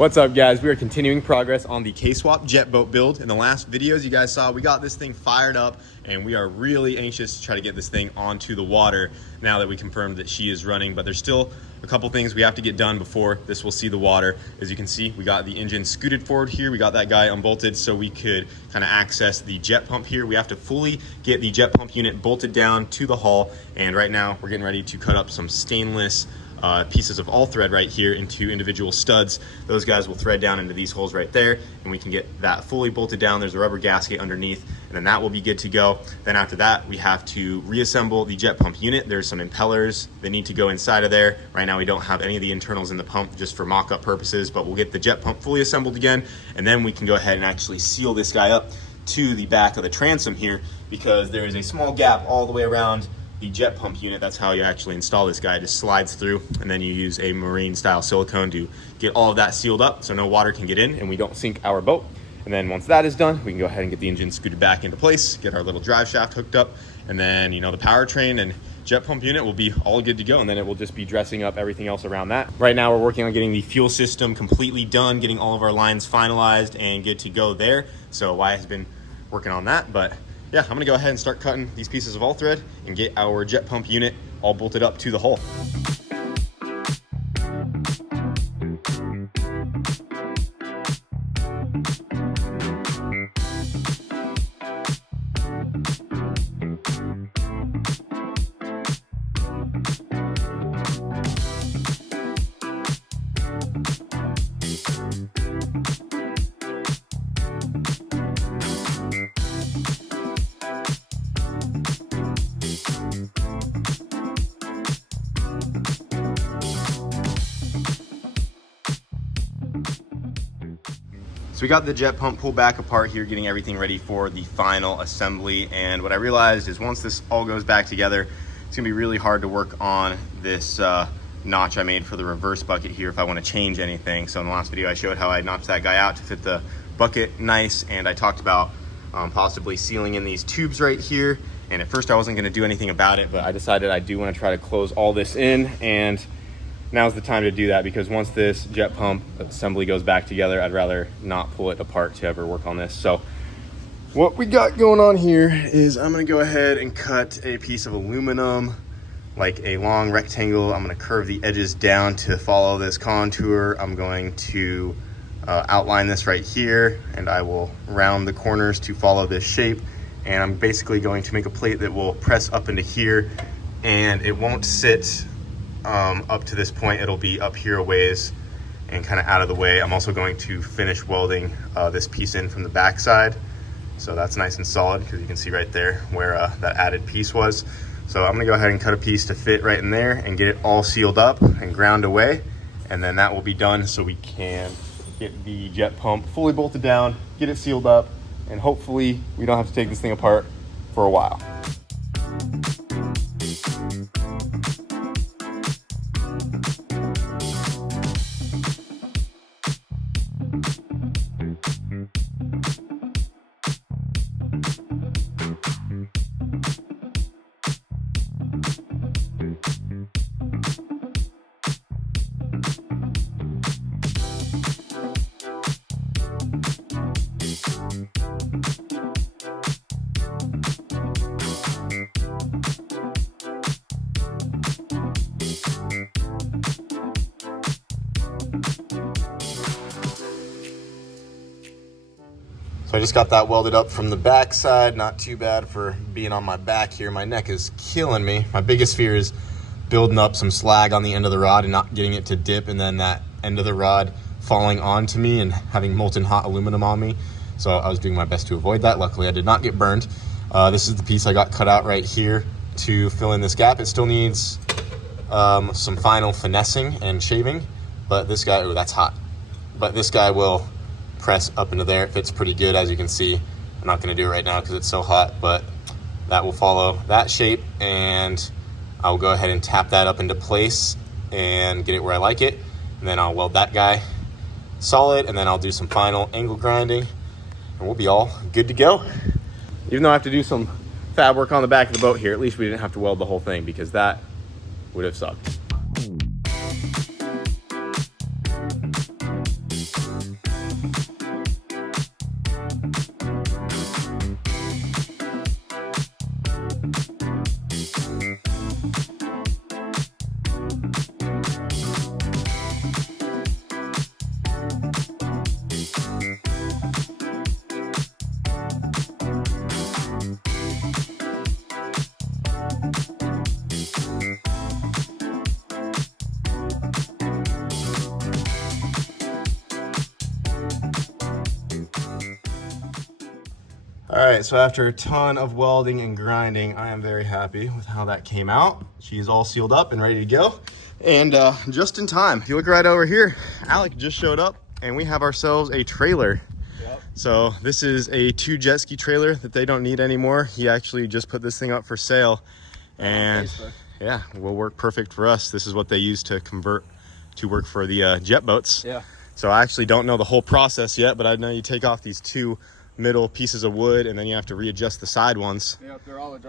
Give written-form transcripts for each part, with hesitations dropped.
What's up, guys? We are continuing progress on the K-Swap jet boat build. In the last videos you guys saw, we got this thing fired up and we are really anxious to try to get this thing onto the water now that we confirmed that she is running, but there's still a couple things we have to get done before this will see the water. As you can see, we got the engine scooted forward here. We got that guy unbolted so we could kind of access the jet pump here. We have to fully get the jet pump unit bolted down to the hull, and right now we're getting ready to cut up some stainless pieces of all thread right here into individual studs. Those guys will thread down into these holes right there, and we can get that fully bolted down. There's a rubber gasket underneath, and then that will be good to go. Then after that, we have to reassemble the jet pump unit. There's some impellers that need to go inside of there. Right now we don't have any of the internals in the pump, just for mock-up purposes, but we'll get the jet pump fully assembled again, and then we can go ahead and actually seal this guy up to the back of the transom here, because there is a small gap all the way around the jet pump unit. That's how you actually install this guy. It just slides through, and then you use a marine style silicone to get all of that sealed up so no water can get in and we don't sink our boat. And then once that is done, we can go ahead and get the engine scooted back into place, get our little drive shaft hooked up, and then, you know, the powertrain and jet pump unit will be all good to go, and then it will just be dressing up everything else around that. Right now we're working on getting the fuel system completely done, getting all of our lines finalized and good to go there. So Wyatt has been working on that, but yeah, I'm gonna go ahead and start cutting these pieces of all thread and get our jet pump unit all bolted up to the hull. So we got the jet pump pulled back apart here, getting everything ready for the final assembly. And what I realized is once this all goes back together, it's gonna be really hard to work on this notch I made for the reverse bucket here if I wanna change anything. So in the last video, I showed how I notched that guy out to fit the bucket nice. And I talked about possibly sealing in these tubes right here. And at first I wasn't gonna do anything about it, but I decided I do wanna try to close all this in, and now's the time to do that, because once this jet pump assembly goes back together, I'd rather not pull it apart to ever work on this. So what we got going on here is I'm gonna go ahead and cut a piece of aluminum, like a long rectangle. I'm gonna curve the edges down to follow this contour. I'm going to outline this right here, and I will round the corners to follow this shape. And I'm basically going to make a plate that will press up into here, and it won't sit up to this point. It'll be up here a ways and kind of out of the way. I'm also going to finish welding this piece in from the back side, so that's nice and solid, because you can see right there where that added piece was. So I'm gonna go ahead and cut a piece to fit right in there and get it all sealed up and ground away, and then that will be done so we can get the jet pump fully bolted down, get it sealed up, and hopefully we don't have to take this thing apart for a while. So I just got that welded up from the back side. Not too bad for being on my back here. My neck is killing me. My biggest fear is building up some slag on the end of the rod and not getting it to dip, and then that end of the rod falling onto me and having molten hot aluminum on me. So I was doing my best to avoid that. Luckily, I did not get burned. This is the piece I got cut out right here to fill in this gap. It still needs some final finessing and shaving, but this guy, oh, that's hot. But this guy will press up into there. It fits pretty good, as you can see. I'm not gonna do it right now because it's so hot, but that will follow that shape, and I'll go ahead and tap that up into place and get it where I like it. And then I'll weld that guy solid, and then I'll do some final angle grinding, and we'll be all good to go. Even though I have to do some fab work on the back of the boat here, at least we didn't have to weld the whole thing, because that would have sucked. All right, so after a ton of welding and grinding, I am very happy with how that came out. She's all sealed up and ready to go. And just in time. If you look right over here, Alec just showed up and we have ourselves a trailer. Yep. So this is a 2 jet ski trailer that they don't need anymore. He actually just put this thing up for sale. And yeah, will work perfect for us. This is what they use to convert to work for the jet boats. Yeah. So I actually don't know the whole process yet, but I know you take off these 2 middle pieces of wood and then you have to readjust the side ones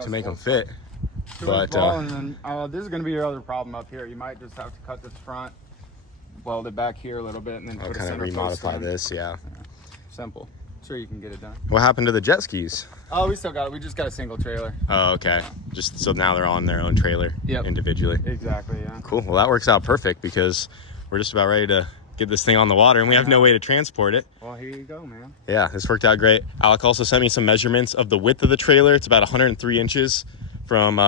to make them fit. But and then this is going to be your other problem up here. You might just have to cut this front, weld it back here a little bit, and then put kind of remodify this. Yeah. Simple. Sure, you can get it done. What happened to the jet skis? Oh, we still got it. We just got a single trailer. Oh, okay. Yeah. Just so now they're on their own trailer individually. Exactly. Yeah. Cool. Well, that works out perfect because we're just about ready to get this thing on the water and we have no way to transport it. Well, here you go, man. Yeah, this worked out great. Alec also sent me some measurements of the width of the trailer. It's about 103 inches from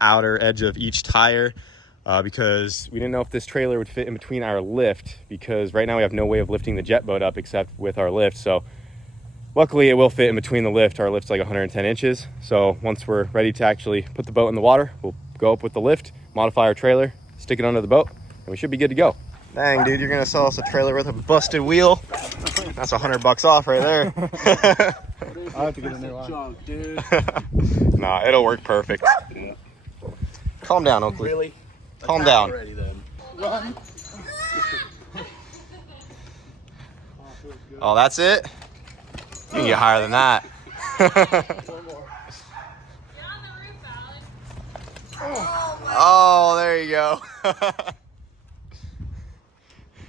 outer edge of each tire because we didn't know if this trailer would fit in between our lift because right now we have no way of lifting the jet boat up except with our lift. So luckily it will fit in between the lift. Our lift's like 110 inches. So once we're ready to actually put the boat in the water, we'll go up with the lift, modify our trailer, stick it under the boat, and we should be good to go. Dang, dude, you're gonna sell us a trailer with a busted wheel? That's $100 off right there. I have to get a new one. Junk, dude. Nah, it'll work perfect. Calm down, Oakley. Really? Calm down. Already, then. Run. Oh, that's it? You can get higher than that. One more. Get on the roof, Alex. Oh, there you go.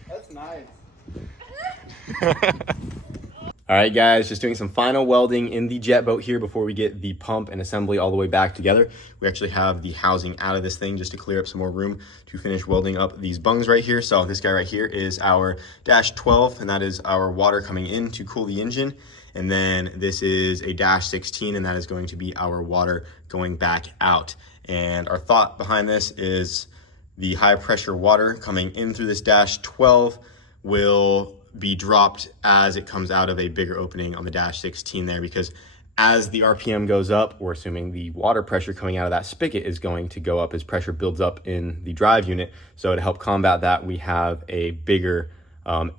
That's nice. All right, guys, just doing some final welding in the jet boat here before we get the pump and assembly all the way back together. We actually have the housing out of this thing just to clear up some more room to finish welding up these bungs right here. So this guy right here is our dash 12, and that is our water coming in to cool the engine. And then this is a dash 16, and that is going to be our water going back out. And our thought behind this is the high pressure water coming in through this dash 12 will be dropped as it comes out of a bigger opening on the dash 16 there, because as the RPM goes up, we're assuming the water pressure coming out of that spigot is going to go up as pressure builds up in the drive unit. So to help combat that, we have a bigger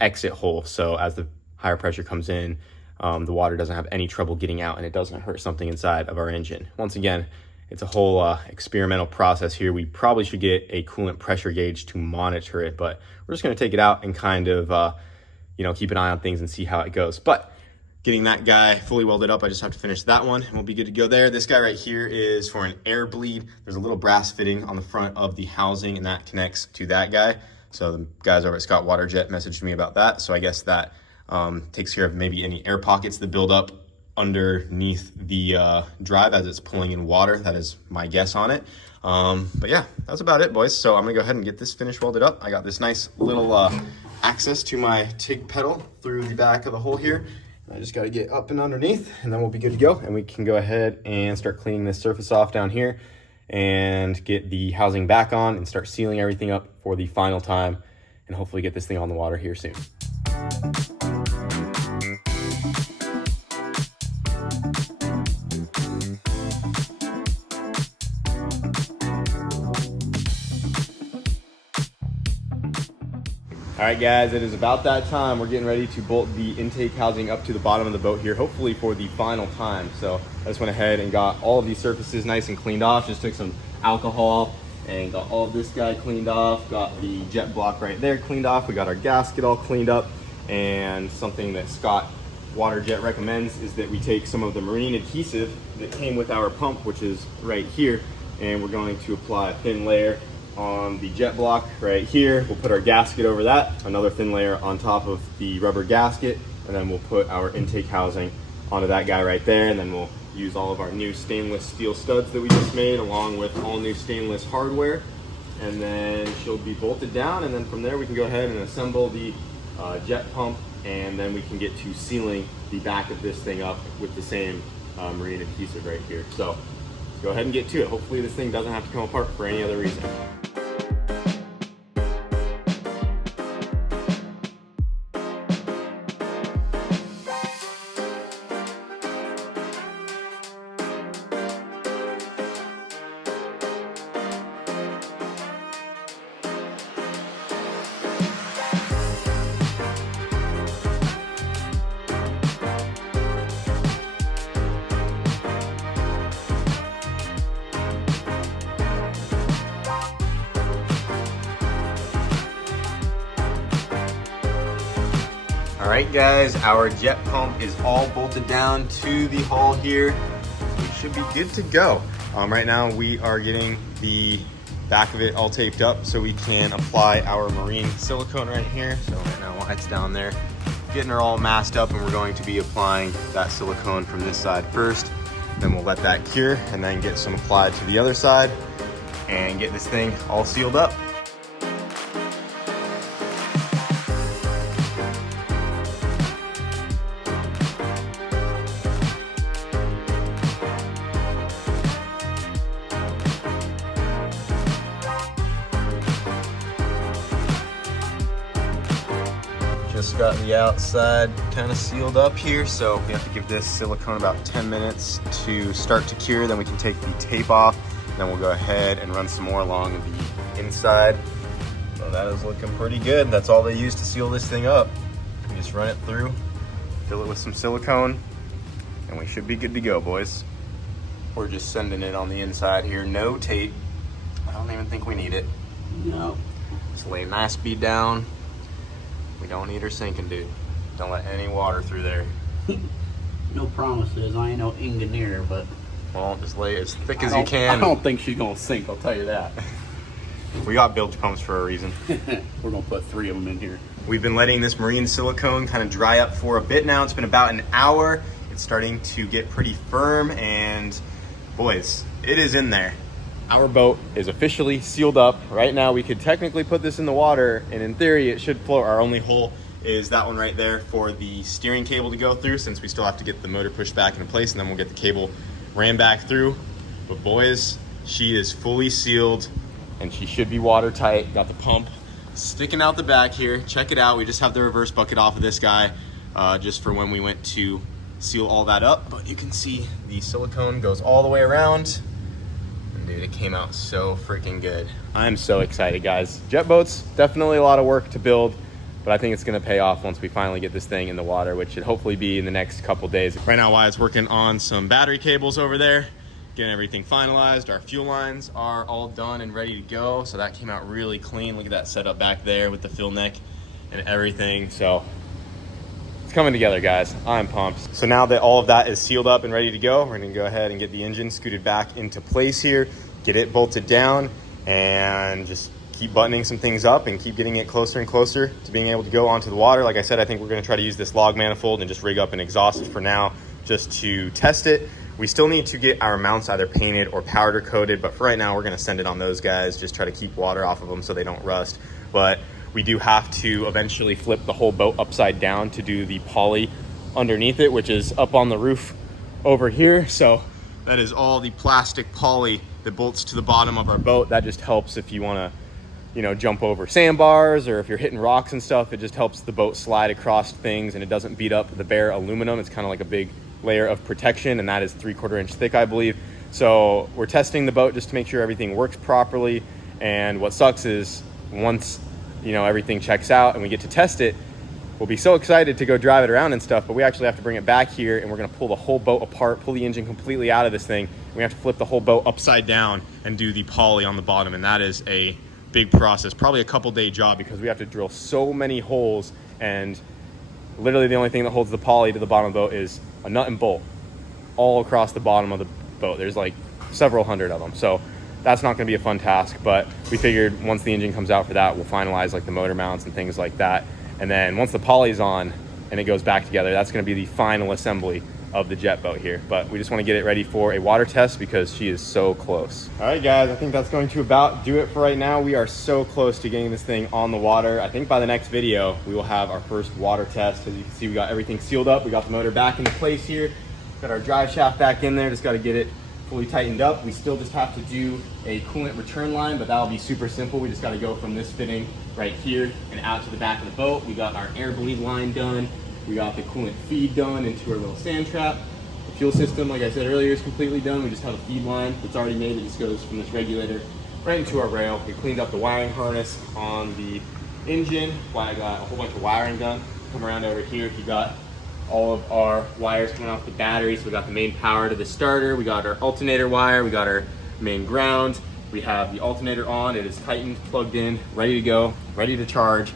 exit hole. So as the higher pressure comes in, the water doesn't have any trouble getting out and it doesn't hurt something inside of our engine. Once again, it's a whole experimental process here. We probably should get a coolant pressure gauge to monitor it, but we're just gonna take it out and kind of keep an eye on things and see how it goes. But getting that guy fully welded up, I just have to finish that one and we'll be good to go there. This guy right here is for an air bleed. There's a little brass fitting on the front of the housing and that connects to that guy. So the guys over at Scott Waterjet messaged me about that. So I guess that takes care of maybe any air pockets that build up underneath the drive as it's pulling in water. That is my guess on it. But yeah, that's about it, boys. So I'm gonna go ahead and get this finished welded up. I got this nice little access to my TIG pedal through the back of the hole here. I just got to get up and underneath and then we'll be good to go. And we can go ahead and start cleaning this surface off down here and get the housing back on and start sealing everything up for the final time and hopefully get this thing on the water here soon. All right, guys, it is about that time. We're getting ready to bolt the intake housing up to the bottom of the boat here, hopefully for the final time. So I just went ahead and got all of these surfaces nice and cleaned off. Just took some alcohol and got all of this guy cleaned off. Got the jet block right there cleaned off. We got our gasket all cleaned up. And something that Scott Waterjet recommends is that we take some of the marine adhesive that came with our pump, which is right here, and we're going to apply a thin layer on the jet block right here. We'll put our gasket over that, another thin layer on top of the rubber gasket, and then we'll put our intake housing onto that guy right there, and then we'll use all of our new stainless steel studs that we just made along with all new stainless hardware, and then she'll be bolted down, and then from there we can go ahead and assemble the jet pump, and then we can get to sealing the back of this thing up with the same marine adhesive right here. So let's go ahead and get to it. Hopefully this thing doesn't have to come apart for any other reason. All right, guys, our jet pump is all bolted down to the hull here. We should be good to go. Right now, we are getting the back of it all taped up so we can apply our marine silicone right here. So right now, Wyatt's down there getting her all masked up, and we're going to be applying that silicone from this side first. Then we'll let that cure and then get some applied to the other side and get this thing all sealed up. Just got the outside kind of sealed up here, so we have to give this silicone about 10 minutes to start to cure. Then we can take the tape off, then we'll go ahead and run some more along the inside. So that is looking pretty good. That's all they use to seal this thing up. We just run it through, fill it with some silicone, and we should be good to go, boys. We're just sending it on the inside here, no tape. I don't even think we need it. No. Just lay a nice bead down. We don't need her sinking, dude. Don't let any water through there. No promises. I ain't no engineer, but Well, just lay it as thick as you can. I don't think she's gonna sink, I'll tell you that. We got bilge pumps for a reason. We're gonna put 3 of them in here. We've been letting this marine silicone kind of dry up for a bit now. It's been about an hour. It's starting to get pretty firm, and boys, it is in there. Our boat is officially sealed up. Right now, we could technically put this in the water, and in theory, it should float. Our only hole is that one right there for the steering cable to go through, since we still have to get the motor pushed back into place, and then we'll get the cable ran back through. But boys, she is fully sealed, and she should be watertight. Got the pump sticking out the back here. Check it out. We just have the reverse bucket off of this guy just for when we went to seal all that up. But you can see the silicone goes all the way around. Dude, it came out so freaking good. I'm so excited, guys. Jet boats, definitely a lot of work to build, but I think it's gonna pay off once we finally get this thing in the water, which should hopefully be in the next couple days. Right now, Wyatt's working on some battery cables over there, getting everything finalized. Our fuel lines are all done and ready to go, so that came out really clean. Look at that setup back there with the fill neck and everything. So it's coming together, guys. I'm pumped. So now that all of that is sealed up and ready to go, we're gonna go ahead and get the engine scooted back into place here, get it bolted down, and just keep buttoning some things up and keep getting it closer and closer to being able to go onto the water. Like I said, I think we're gonna try to use this log manifold and just rig up an exhaust for now just to test it. We still need to get our mounts either painted or powder coated, but for right now, we're gonna send it on those guys, just try to keep water off of them so they don't rust. But we do have to eventually flip the whole boat upside down to do the poly underneath it, which is up on the roof over here. So that is all the plastic poly that bolts to the bottom of our boat. That just helps if you wanna, you know, jump over sandbars, or if you're hitting rocks and stuff. It just helps the boat slide across things, and it doesn't beat up the bare aluminum. It's kind of like a big layer of protection, and that is 3/4 inch thick, I believe. So we're testing the boat just to make sure everything works properly. And what sucks is once, you know, everything checks out and we get to test it, we'll be so excited to go drive it around and stuff, but we actually have to bring it back here, and we're gonna pull the whole boat apart, pull the engine completely out of this thing. We have to flip the whole boat upside down and do the poly on the bottom, and that is a big process, probably a couple-day job, because we have to drill so many holes, and literally the only thing that holds the poly to the bottom of the boat is a nut and bolt all across the bottom of the boat. There's like several hundred of them, so that's not gonna be a fun task. But we figured once the engine comes out for that, we'll finalize like the motor mounts and things like that. And then once the poly's on and it goes back together, that's gonna be the final assembly of the jet boat here. But we just wanna get it ready for a water test because she is so close. All right, guys, I think that's going to about do it for right now. We are so close to getting this thing on the water. I think by the next video, we will have our first water test. As you can see, we got everything sealed up. We got the motor back into place here. Got our drive shaft back in there. Just gotta get it fully tightened up. We still just have to do a coolant return line, but that'll be super simple. We just gotta go from this fitting right here and out to the back of the boat. We got our air bleed line done. We got the coolant feed done into our little sand trap. The fuel system, like I said earlier, is completely done. We just have a feed line that's already made. It just goes from this regulator right into our rail. We cleaned up the wiring harness on the engine. I got a whole bunch of wiring done. Come around over here, you got all of our wires coming off the battery. So we got the main power to the starter. We got our alternator wire. We got our main ground. We have the alternator on. It is tightened, plugged in, ready to go, ready to charge.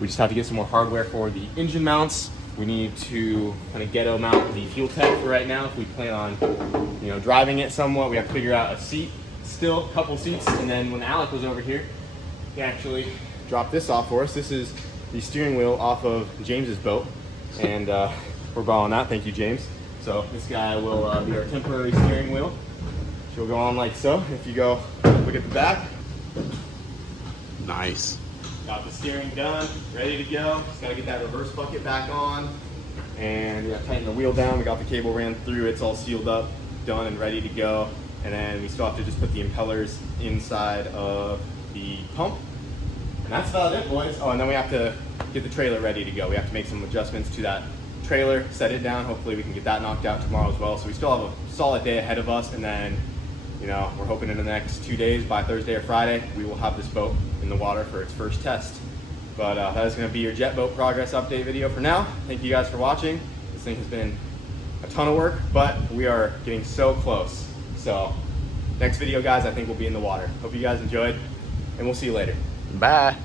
We just have to get some more hardware for the engine mounts. We need to kind of ghetto mount the fuel tank for right now. If we plan on, you know, driving it somewhat, we have to figure out a seat, still a couple seats. And then when Alec was over here, he actually dropped this off for us. This is the steering wheel off of James's boat. And we're borrowing that, thank you, James. So this guy will be our temporary steering wheel. She'll go on like so. If you go look at the back. Nice. Got the steering done, ready to go. Just gotta get that reverse bucket back on. And yeah, tighten the wheel down. We got the cable ran through, it's all sealed up, done and ready to go. And then we still have to just put the impellers inside of the pump. And that's about it, boys. Oh, and then we have to get the trailer ready to go. We have to make some adjustments to that trailer, set it down. Hopefully we can get that knocked out tomorrow as well. So we still have a solid day ahead of us. And then, you know, we're hoping in the next 2 days, by Thursday or Friday, we will have this boat in the water for its first test. But that is going to be your jet boat progress update video for now. Thank you guys for watching. This thing has been a ton of work, but we are getting so close. So next video, guys, I think we'll be in the water. Hope you guys enjoyed, and we'll see you later. Bye.